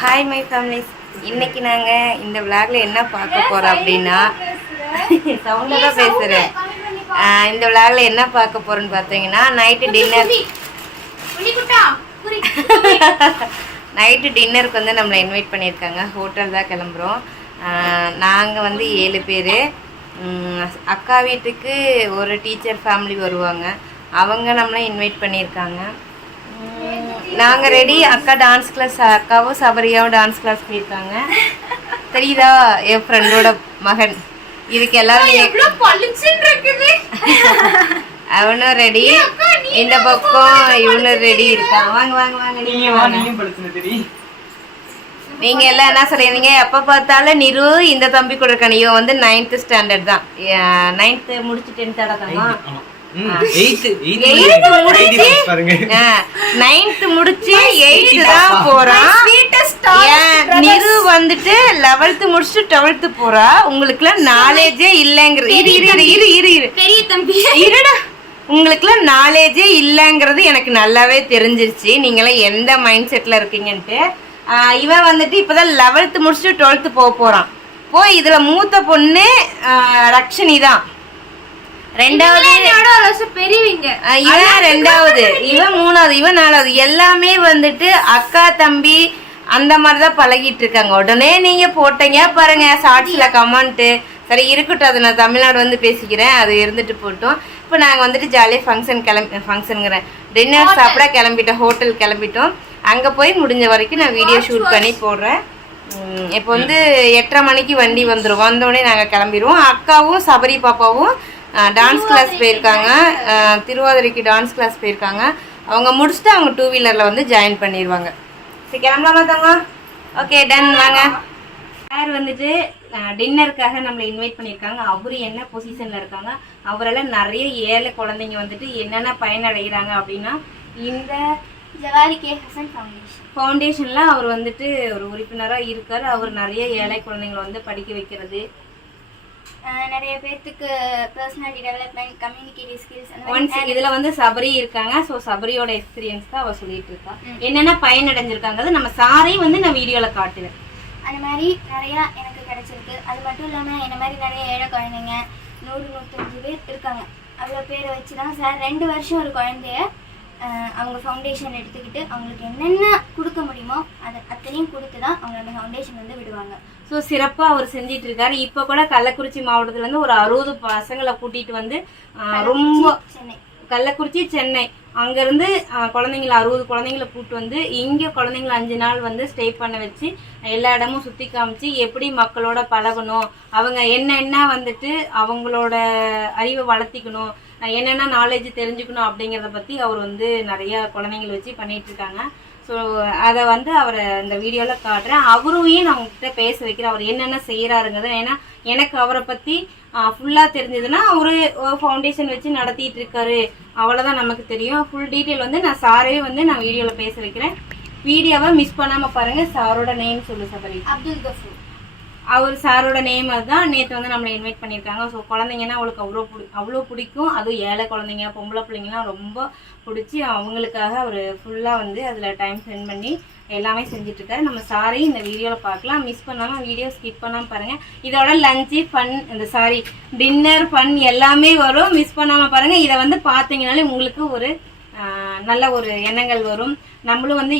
Hi my families, இன்னைக்கு நாங்கள் இந்த விளாக்ல என்ன பார்க்க போகிறோம் அப்படின்னா சவுண்டில் தான் பேசுகிறேன். இந்த விளாக்ல என்ன பார்க்க போகிறோன்னு பார்த்தீங்கன்னா நைட்டு டின்னருக்கு வந்து நம்மளை இன்வைட் பண்ணியிருக்காங்க. ஹோட்டல் தான் கிளம்புறோம். நாங்கள் வந்து 7 பேர். அக்கா வீட்டுக்கு ஒரு டீச்சர் ஃபேமிலி வருவாங்க, அவங்க நம்மளை இன்வைட் பண்ணியிருக்காங்க. நாங்கள் ரெடி. அக்கா டான்ஸ் கிளாஸ், அக்காவும் சபரியாவும் டான்ஸ் கிளாஸ் போயிருக்காங்க. தெரியுதா? என் ஃப்ரெண்டோட மகன். இதுக்கு எல்லாரும் அவனும் ரெடி. இந்த பக்கம் இவனும் ரெடி இருக்கான். வாங்க வாங்க வாங்க, நீங்க எல்லாம் என்ன சொல்றீங்க? எப்ப பார்த்தாலும் நிரு இந்த தம்பி கூட இருக்கானு. இவன் வந்து 9th ஸ்டாண்டர்ட் தான். 9th முடிச்சு 10th அடக்கமா, 9th முடிச்சு 8th தான் போறான். நிரு வந்துட்டு 11th முடிச்சு 12th போறா. உங்களுக்குலாம் நாலேஜே இல்லைங்கிறது. பெரிய தம்பி இருடா, உங்களுக்குலாம் நாலேஜே இல்லைங்கிறது எனக்கு நல்லாவே தெரிஞ்சிருச்சு. நீங்களாம் எந்த மைண்ட் செட்ல இருக்கீங்கன்ட்டு. இவன் வந்துட்டு இப்பதான் 11th முடிச்சுட்டு 12th போறான். போய் இதுல மூத்த பொண்ணு ரக்ஷினி தான். ரெண்டாவது பெரியவங்க, இவன் ரெண்டாவது, இவன் மூணாவது, இவன் நாலாவது. எல்லாமே வந்துட்டு அக்கா தம்பி அந்த மாதிரிதான் பழகிட்டு இருக்காங்க. உடனே நீங்க போட்டீங்க பாருங்க ஷார்ட்ஸ்ல கமெண்ட். சரி இருக்கட்டும், அது நான் தமிழ்நாடு வந்து பேசிக்கிறேன், அது இருந்துட்டு போட்டோம். இப்போ நாங்கள் வந்துட்டு ஜாலியாக ஃபங்க்ஷனுங்கிறேன் டின்னர் சாப்பிட கிளம்பிட்டோம். ஹோட்டல் கிளம்பிட்டோம். அங்கே போய் முடிஞ்ச வரைக்கும் நான் வீடியோ ஷூட் பண்ணி போடுறேன். இப்போ வந்து 8:30 மணிக்கு வண்டி வந்துடும். வந்தோடனே நாங்கள் கிளம்பிடுவோம். அக்காவும் சபரி பாப்பாவும் டான்ஸ் கிளாஸ் போயிருக்காங்க. திருவாதிரைக்கு டான்ஸ் கிளாஸ் போயிருக்காங்க. அவங்க முடிச்சுட்டு அவங்க 2 வீலரில் வந்து ஜாயின் பண்ணிடுவாங்க. சரி கிளம்பலாமா தாங்க? Okay done. வாங்க. சார் வந்துட்டு டின்னருக்காக நம்மளை இன்வைட் பண்ணியிருக்காங்க. அவரு என்ன பொசிஷனில் இருக்காங்க, அவரால் நிறைய ஏழை குழந்தைங்க வந்துட்டு என்னென்ன பயனடைகிறாங்க அப்படின்னா, இந்த ஜவாதி கே ஹசன் ஃபவுண்டேஷன்ல அவர் வந்துட்டு ஒரு உறுப்பினராக இருக்கார். அவர் நிறைய ஏழை குழந்தைங்களை வந்து படிக்க வைக்கிறது, நிறைய பேருக்கு பர்சனாலிட்டி டெவலப்மெண்ட், கம்யூனிகேட்டிவ் ஸ்கில்ஸ். இதுல வந்து சபரி இருக்காங்க. ஸோ சபரியோட எக்ஸ்பீரியன்ஸ் தான் அவர் சொல்லிட்டு இருக்கா. என்னென்ன பயனடைஞ்சிருக்காங்க நம்ம சாரையும் வந்து நான் வீடியோல காட்டுவேன். அந்த மாதிரி நிறையா எனக்கு கிடைச்சிருக்கு. அது மட்டும் இல்லாமல் என்ன மாதிரி நிறைய ஏழை குழந்தைங்க 100-105 பேர் இருக்காங்க. அவ்வளோ பேரை வச்சு தான் சார் 2 வருஷம் ஒரு குழந்தைய அவங்க ஃபவுண்டேஷன் எடுத்துக்கிட்டு அவங்களுக்கு என்னென்ன கொடுக்க முடியுமோ அதை அத்தனையும் கொடுத்து தான் அவங்க அந்த ஃபவுண்டேஷன் வந்து விடுவாங்க. ஸோ சிறப்பாக அவர் செஞ்சிட்டு இருக்காரு. இப்போ கூட கள்ளக்குறிச்சி மாவட்டத்துல இருந்து ஒரு 60 பசங்களை கூட்டிட்டு வந்து ரொம்ப கள்ளக்குறிச்சி சென்னை அங்கேருந்து குழந்தைங்கள 60 குழந்தைங்களை கூப்பிட்டு வந்து இங்கே குழந்தைங்கள 5 நாள் வந்து ஸ்டே பண்ண வச்சு எல்லா இடமும் சுற்றி காமிச்சு எப்படி மக்களோட பழகணும், அவங்க என்னென்ன வந்துட்டு அவங்களோட அறிவை வளர்த்திக்கணும், என்னென்ன நாலேஜ் தெரிஞ்சுக்கணும் அப்படிங்கிறத பற்றி அவர் வந்து நிறைய குழந்தைங்களை வச்சு பண்ணிட்டு இருக்காங்க. ஸோ அதை வந்து அவரை இந்த வீடியோவில் காட்டுறேன். அவரையும் நான் உங்ககிட்ட பேச வைக்கிறேன், அவர் என்னென்ன செய்கிறாருங்கிறது. ஏன்னா எனக்கு அவரை பற்றி ஃபுல்லாக தெரிஞ்சதுன்னா அவரு ஃபவுண்டேஷன் வச்சு நடத்திட்டு இருக்காரு, அவ்வளோதான் நமக்கு தெரியும். ஃபுல் டீட்டெயில் வந்து நான் சாரே வந்து நான் வீடியோவில் பேச வைக்கிறேன். வீடியோவை மிஸ் பண்ணாமல் பாருங்கள். சாரோட நேம் சொல்லு சபரி. அப்துல் கஃபூர். அவர் சாரோட நேம் அதுதான். நேற்று வந்து நம்மளை இன்வைட் பண்ணியிருக்காங்க. ஸோ குழந்தைங்கன்னா அவளுக்கு அவ்வளோ பிடிக்கும். அதுவும் ஏழை குழந்தைங்க பொம்பளை பிள்ளைங்கலாம் ரொம்ப பிடிச்சி அவங்களுக்காக அவர் ஃபுல்லாக வந்து அதில் டைம் ஸ்பெண்ட் பண்ணி எல்லாமே செஞ்சிட்ருக்காரு. நம்ம சாரையும் இந்த வீடியோவில் பார்க்கலாம். மிஸ் பண்ணாமல் வீடியோ ஸ்கிப் பண்ணாமல் பாருங்கள். இதோட லஞ்சு ஃபன், டின்னர் ஃபன் எல்லாமே வரும். மிஸ் பண்ணாமல் பாருங்கள். இதை வந்து பார்த்தீங்கனாலே உங்களுக்கு ஒரு நல்ல ஒரு எண்ணங்கள் வரும். நம்மளும் வந்து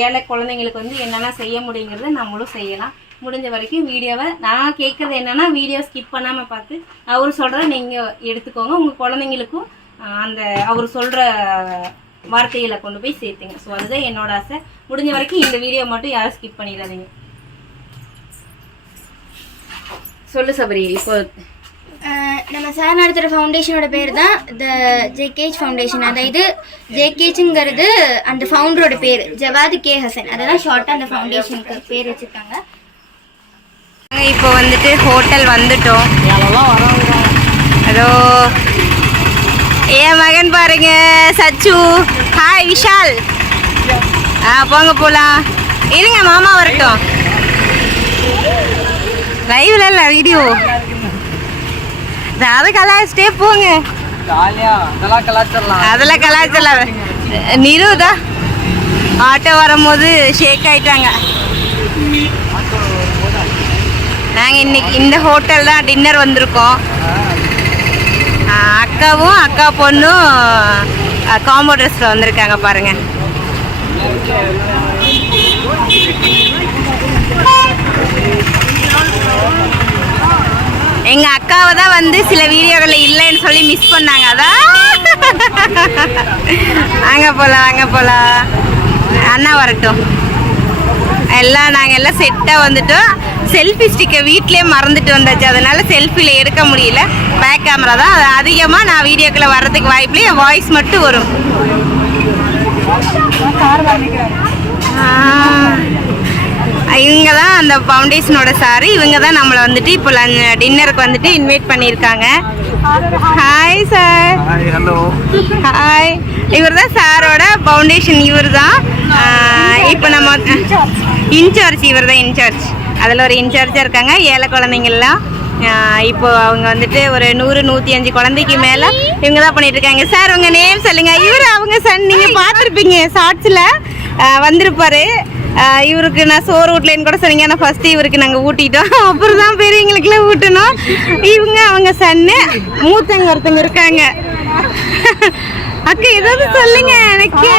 ஏழை குழந்தைங்களுக்கு வந்து என்னென்ன செய்ய முடியுங்கிறது நம்மளும் செய்யலாம். முடிஞ்ச வரைக்கும் வீடியோவை நான் கேட்குறது என்னன்னா, வீடியோ ஸ்கிப் பண்ணாமல் பார்த்து அவர் சொல்கிறத நீங்கள் எடுத்துக்கோங்க. உங்கள் குழந்தைங்களுக்கும் அந்த அவர் சொல்கிற வார்த்தைகளை கொண்டு போய் சேர்த்துங்க. ஸோ அதுதான் என்னோட ஆசை. முடிஞ்ச வரைக்கும் இந்த வீடியோ மட்டும் யாரும் ஸ்கிப் பண்ணிடாதீங்க. சொல்லு சபரி. இப்போ நம்ம சார் நடத்துகிற ஃபவுண்டேஷனோட பேர் தான் த ஜேகேஜ் ஃபவுண்டேஷன். அதாவது ஜேகேஜுங்கிறது அந்த ஃபவுண்டரோட பேர், ஜவாதி கே ஹசன். அதெல்லாம் ஷார்ட்டாக அந்த ஃபவுண்டேஷனுக்கு பேர் வச்சுருக்காங்க. இப்போ வந்துட்டு ஹோட்டல் வந்துட்டோம். அதோ என் மகன் பாருங்க, சச்சு. ஹாய் விஷால். போங்க போலாம். இருங்க மாமா வரட்டும். லைவ்ல இல்லை வீடியோ. அதை கலாச்சிட்டே போங்க. அதெல்லாம் கலாச்சாரம். நிருதா ஆட்டோ வரும்போது ஷேக் ஆயிட்டாங்க. நாங்கள் இன்னைக்கு இந்த ஹோட்டல் தான் டின்னர் வந்திருக்கோம். அக்காவும் அக்கா பொண்ணும் காம்போ ட்ரெஸ்ல வந்திருக்காங்க பாருங்க. எங்க அக்காவை தான் வந்து சில வீடியோக்கள் இல்லைன்னு சொல்லி மிஸ் பண்ணாங்க. அதான் அங்கே போகலாம் அண்ணா வரட்டும். எல்லாம் நாங்கள் எல்லாம் செட்டாக வந்துட்டோம். செல்ஃபி ஸ்டிக்கை வீட்லேயே மறந்துட்டு வந்தாச்சு, அதனால செல்ஃபியில் எடுக்க முடியல. பேக் கேமரா தான் அது அதிகமாக. நான் வீடியோக்குள்ளே வர்றதுக்கு வாய்ப்பில்லை, என் வாய்ஸ் மட்டும் வரும். இவங்க தான் அந்த ஃபவுண்டேஷனோட சார். இவங்க தான் நம்மளை வந்துட்டு இப்போ டின்னருக்கு வந்துட்டு இன்வைட் பண்ணியிருக்காங்க. Hi sir. ஹலோ. ஹாய். இவர் தான் சாரோட ஃபவுண்டேஷன். இவர் தான் இப்போ நம்ம இன்சார்ஜ். இவர் தான் இன்சார்ஜ். அதில் ஒரு இன்சார்ஜாக இருக்காங்க. ஏழை குழந்தைங்கள்லாம் இப்போ அவங்க வந்துட்டு ஒரு 100-105 குழந்தைக்கு மேலே இவங்க தான் பண்ணிட்டு இருக்காங்க. சார் உங்கள் நேம் சொல்லுங்கள். இவர் அவங்க சன், நீங்கள் பார்த்துருப்பீங்க ஷார்ட்ஸில் வந்திருப்பாரு. இவருக்கு நான் சோறு ஊட்டலேன்னு கூட சொன்னீங்க. ஆனால் ஃபஸ்ட்டு இவருக்கு நாங்கள் ஊட்டிட்டோம், அப்புறம் தான் பெரியவங்களுக்குலாம் ஊட்டணும். இவங்க அவங்க சன்னு. மூத்தங்க ஒருத்தங்க இருக்காங்க. அக்கா ஏதாவது சொல்லுங்க எனக்கு.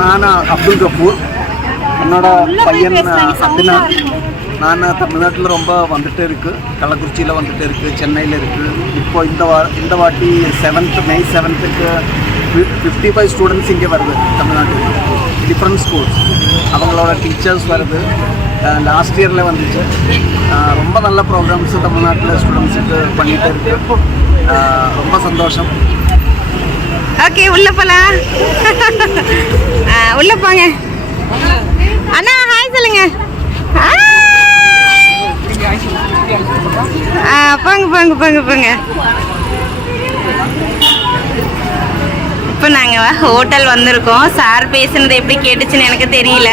நான் அப்துல் கபூர். என்னோட பையன் அபினாத். நான் தமிழ்நாட்டில் ரொம்ப வந்துட்டு இருக்கு. கள்ளக்குறிச்சியில் வந்துட்டு இருக்கு, சென்னையில் இருக்குது. இப்போ இந்த வாட்டி May 7th 55 ஸ்டூடெண்ட்ஸ் இங்கே வருது. தமிழ்நாட்டில் டிஃப்ரெண்ட் ஸ்கூல்ஸ். அவங்களோட டீச்சர்ஸ் வருது. லாஸ்ட் இயரில் வந்துச்சு. ரொம்ப நல்ல ப்ரோக்ராம்ஸ் தமிழ்நாட்டில் ஸ்டூடெண்ட்ஸுக்கு பண்ணிகிட்டு இருக்கு. ரொம்ப சந்தோஷம். ஓகே, உள்ள போலாம். உள்ள போங்க அண்ணா. ஹாய் சொல்லுங்க. போங்க. இப்போ நாங்கள் ஹோட்டல் வந்திருக்கோம். சார் பேசுனது எப்படி கேட்டுச்சுன்னு எனக்கு தெரியல.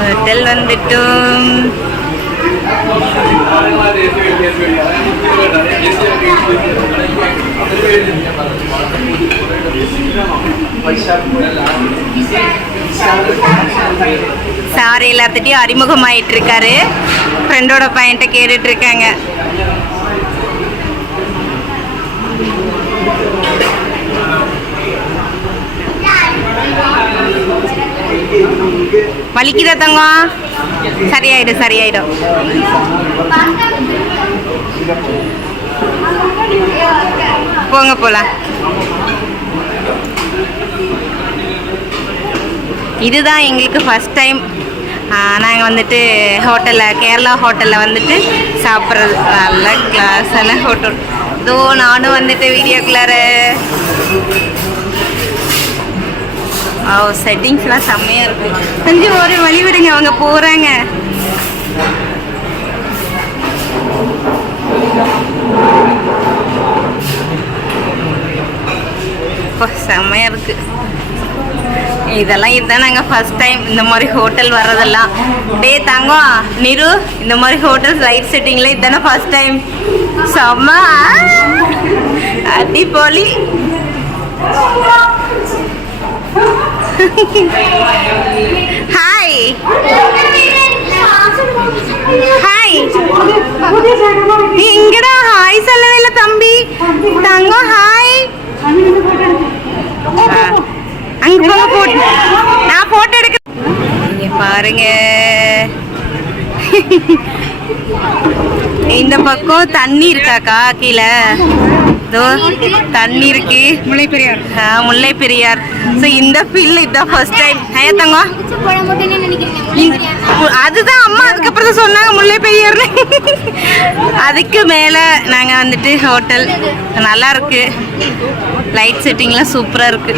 ஹோட்டல் வந்துட்டும். சார் எல்லாத்துட்டையும் அறிமுகமாயிட்டு இருக்காரு. ஃப்ரெண்டோட பையன்ட்ட கேட்டுட்டு இருக்காங்க. வலிக்குதா தங்கம்? சரியாயிடும். போங்க போலாம். இதுதான் எங்களுக்கு ஃபஸ்ட் டைம் நாங்கள் வந்துட்டு ஹோட்டலில், கேரளா ஹோட்டலில் வந்துட்டு சாப்பிட்றது. நல்ல கிளாஸான ஹோட்டல். இதோ நானும் வந்துட்டு வீடியோக்குள்ளார செட்டிங்ஸ்லாம் செம்மையாக இருக்குது. கொஞ்சம் ஒரு வழி விடுங்க, அவங்க போகிறாங்க. செம்மையாக இருக்குது. இதுதான் நாங்கள் ஃபஸ்ட் டைம் இந்த மாதிரி ஹோட்டல் வர்றதெல்லாம். டே தங்கம் நிரு, இந்த மாதிரி ஹோட்டல் லைட் செட்டிங்கில் இதுதானே ஃபஸ்ட் டைம். செம்ம அடிப்பொலி. ஹாய் இங்கடா ஹாய் சொல்லவே இல்லை தம்பி. தங்கம் ஹாய். அங்க போங்க, போட்டு நான் போட்டோ எடுக்க. இங்க பாருங்க, இந்த பக்கம் தண்ணி இருக்காக்கா கீழே. இதோ தண்ணி இருக்கு. முல்லை பெரியார். ஸோ இந்த ஃபீல்டில் இதுதான் ஃபர்ஸ்ட் டைம். தங்க அதுதான் அம்மா அதுக்கப்புறம் தான் சொன்னாங்க முல்லை பெரியார்னு. அதுக்கு மேலே நாங்கள் வந்துட்டு ஹோட்டல் நல்லா இருக்கு. லைட் செட்டிங்லாம் சூப்பராக இருக்கு.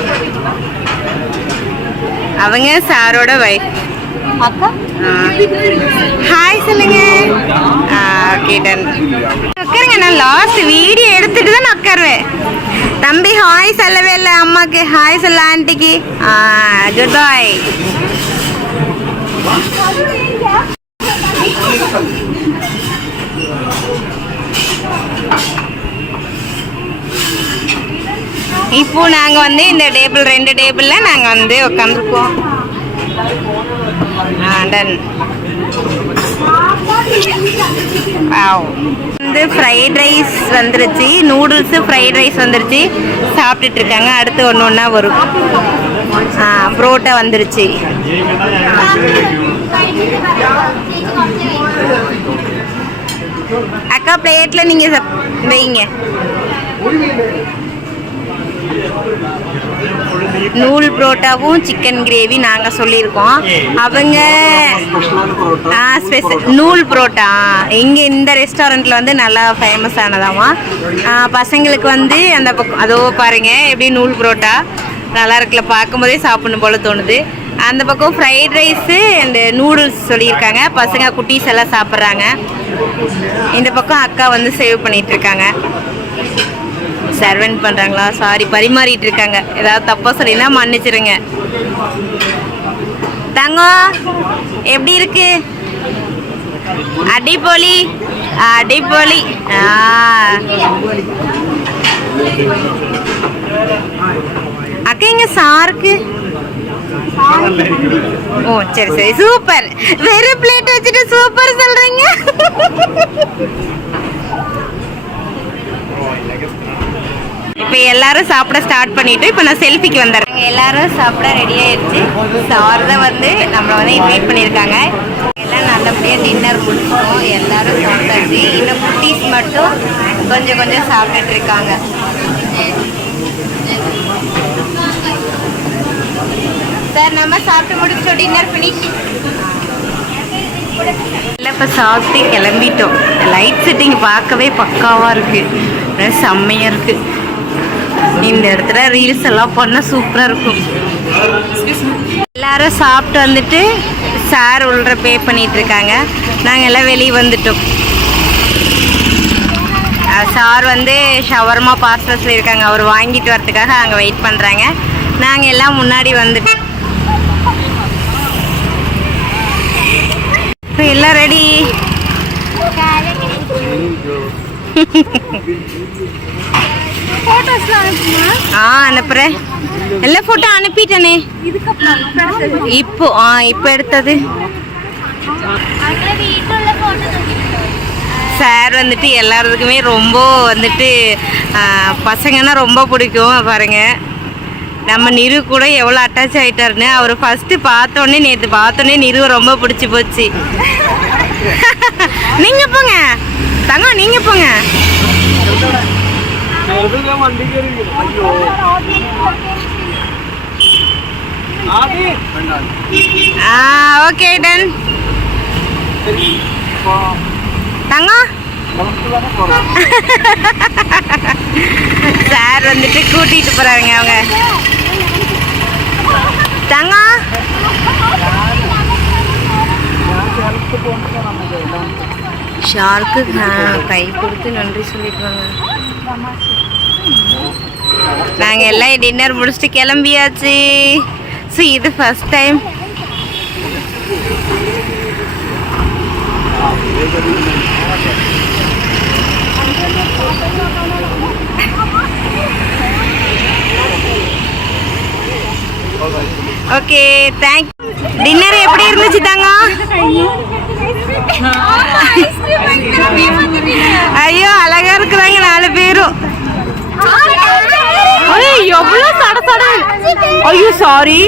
அவங்க சாரோட வைஃப். அக்கா ஹாய் சொல்லுங்க. Okay done. உட்காருங்க, நான் லாஸ்ட் வீடியோ எடுத்துட்டு தான் நான் உட்காருவேன். தம்பி ஹாய் சொல்லவே இல்லை அம்மாக்கு. ஹாய் சொல்ல ஆண்டிக்கு. குட் பாய். இப்போ நாங்க வந்து இந்த டேபிள் 2 டேபிள்ல நாங்க வந்து உட்காந்துருக்கோம். டன் வந்து ஃப்ரைட் ரைஸ் வந்துருச்சு, நூடுல்ஸு ஃப்ரைட் ரைஸ் வந்துருச்சு, சாப்பிட்டுட்டு இருக்காங்க. அடுத்து ஒன்று ஒன்றா வரும். புரோட்டா வந்துருச்சு. அக்கா பிளேட்டில் நீங்கள் வைங்க. நூல் புரோட்டாவும் சிக்கன் கிரேவி நாங்கள் சொல்லியிருக்கோம். அவங்க ஸ்பெஷல் நூல் புரோட்டா இங்கே இந்த ரெஸ்டாரண்ட்டில் வந்து நல்லா ஃபேமஸ் ஆனதாமா. பசங்களுக்கு வந்து அந்த பக்கம் அதோ பாருங்க எப்படி நூல் புரோட்டா நல்லா இருக்குல்ல, பார்க்கும்போதே சாப்பிடணும் போல தோணுது. அந்த பக்கம் ஃப்ரைட் ரைஸு அண்ட் நூடுல்ஸ் சொல்லியிருக்காங்க. பசங்க குட்டீஸ் எல்லாம் சாப்பிட்றாங்க. இந்த பக்கம் அக்கா வந்து சேவ் பண்ணிட்டு இருக்காங்க. சர்வெண்ட் பண்ணுறாங்களா, சாரி பரிமாறிட்டு இருக்காங்க. ஏதாவது தப்பாக சொல்லினா மன்னிச்சிருங்க. தங்கம் எப்படி இருக்கு? அடிப்பொலி அடிப்பொலி. அக்கா இங்க சாருக்கு. ஓ சரி சரி சூப்பர். வெறும் பிளேட் வச்சுட்டு சூப்பர் சொல்றீங்க. இப்போ எல்லாரும் சாப்பிட ஸ்டார்ட் பண்ணிட்டு இப்போ நான் செல்ஃபிக்கு வந்துடுறேன். எல்லாரும் சாப்பிட ரெடி ஆயிடுச்சு. சார் தான் வந்து நம்மளை வந்து இன்வைட் பண்ணியிருக்காங்க. எல்லாம் நல்லபடியாக டின்னர் முடிச்சிட்டோம். எல்லாரும் சாப்பிட்டாச்சு. இன்னும் குட்டீஸ் மட்டும் கொஞ்சம் கொஞ்சம் சாப்பிட்டுட்டு இருக்காங்க. சார் நம்ம சாப்பிட்டு முடிச்சிட்டோம். Dinner finish. எல்லாம் இப்போ சாப்பிட்டு கிளம்பிட்டோம். லைட் செட்டிங் பார்க்கவே பக்காவாக இருக்குது, செம்மையாக இருக்குது. இந்த இடத்துல ரீல்ஸ் எல்லாம் பண்ணால் சூப்பராக இருக்கும். எல்லாரும் சாப்பிட்டு வந்துட்டு சார் உள்ள பே பண்ணிட்டு இருக்காங்க. நாங்கள் எல்லாம் வெளியே வந்துட்டோம். சார் வந்து ஷவர்மா பார்சல்ஸில் இருக்காங்க. அவர் வாங்கிட்டு வரதுக்காக அங்கே வெயிட் பண்ணுறாங்க. நாங்கள் எல்லாம் முன்னாடி வந்துட்டோம். இப்போ எல்லாம் ரெடி. அனுப்புறேன். எல்லா போட்டோ அனுப்பிட்டேனே. இப்போ இப்போ எடுத்தது. சார் வந்துட்டு எல்லாருக்குமே ரொம்ப வந்துட்டு பசங்கன்னா ரொம்ப பிடிக்கும். பாருங்க நம்ம நிரு கூட எவ்வளோ அட்டாச் ஆகிட்டாருன்னு. அவர் ஃபஸ்ட்டு பார்த்தோன்னே நேற்று பார்த்தோன்னே நிருவை ரொம்ப பிடிச்சி போச்சு. நீங்கள் போங்க தங்கம், நீங்கள் போங்க. Okay done. தங்கம் சார் வந்துட்டு கூட்டிட்டு போறாங்க அவங்க. தங்கம் ஷார்க்கு கை கொடுத்து நன்றி சொல்லிடுவாங்க. நாங்கள் எல்லாம் டின்னர் முடிச்சுட்டு கிளம்பியாச்சு. ஸோ இது first time. Okay thank. Dinner எப்படி இருந்துச்சு தாங்க? ஐயோ அழகா இருக்கிறாங்க 4 பேரும். எவ்வளோ சட சட. ஐயோ சாரி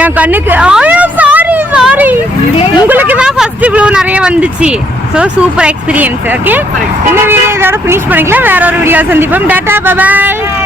என் கண்ணுக்கு. ஐயோ சாரி சாரி. உங்களுக்கு தான் ஃபர்ஸ்ட் இவ்வளோ நிறைய வந்துச்சு. So super experience. ஓகே இந்த வீடியோ இதோட ஃபினிஷ் பண்ணிக்கலாம். வேற ஒரு வீடியோ சந்திப்போம். Tata bye bye.